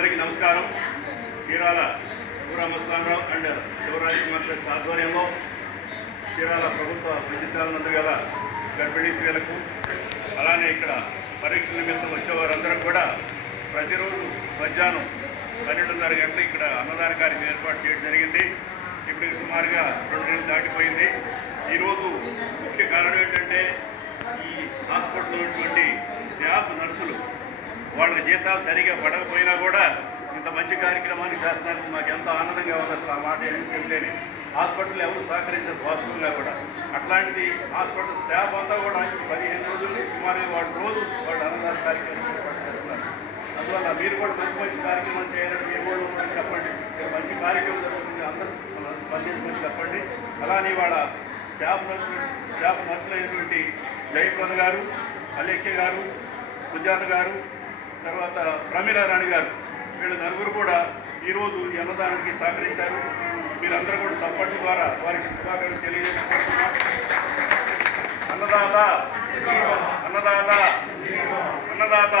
అందరికీ నమస్కారం. చీరాల పూరామస్వామరావు అండ్ శివరాజ్ కుమార్ గారి ఆధ్వర్యంలో చీరాల ప్రభుత్వ వైద్యశాల నందు గల గర్భిణీ స్త్రీలకు అలానే ఇక్కడ పరీక్షల నిమిత్తం వచ్చేవారందరూ కూడా ప్రతిరోజు మధ్యాహ్నం పన్నెండున్నర గంటలు ఇక్కడ అన్నదాన కార్యక్రమం ఏర్పాటు చేయడం జరిగింది. ఇప్పటికి సుమారుగా రెండు నెలలు దాటిపోయింది. ఈరోజు ముఖ్య కారణం ఏంటంటే ఈ హాస్పిటల్ వాళ్ళ జీతాలు సరిగా పడకపోయినా కూడా ఇంత మంచి కార్యక్రమాన్ని చేస్తున్నందుకు మాకు ఎంతో ఆనందంగా ఉంది అసలు ఆ మాట ఏంటంటే హాస్పిటల్ ఎవరు సహకరించారు వాస్తవంగా కూడా. అట్లాంటి హాస్పిటల్ స్టాఫ్ అంతా కూడా పదిహేను రోజులు సుమారు వాడు రోజు వాళ్ళు అన్నదాన కార్యక్రమం చేస్తున్నారు. అందువల్ల మీరు కూడా మంచి మంచి కార్యక్రమం చేయాలని మీరు కూడా ఉందని చెప్పండి మంచి కార్యక్రమం జరుగుతుంది అందరూ స్పందించమని చెప్పండి. అలానే వాళ్ళ స్టాఫ్ నర్సు స్టాఫ్ నర్సులు అయినటువంటి జయప్రద గారు అలేఖ్య గారు సుజాత గారు తర్వాత ప్రమీలా రాణి గారు వీళ్ళు నలుగురు కూడా ఈరోజు ఈ అన్నదానానికి సహకరించారు. మీరందరూ కూడా చప్పటి ద్వారా వారికి శుభాకాంక్షలు తెలియజేసుకుంటున్నాం. అన్నదాత అన్నదాత అన్నదాత.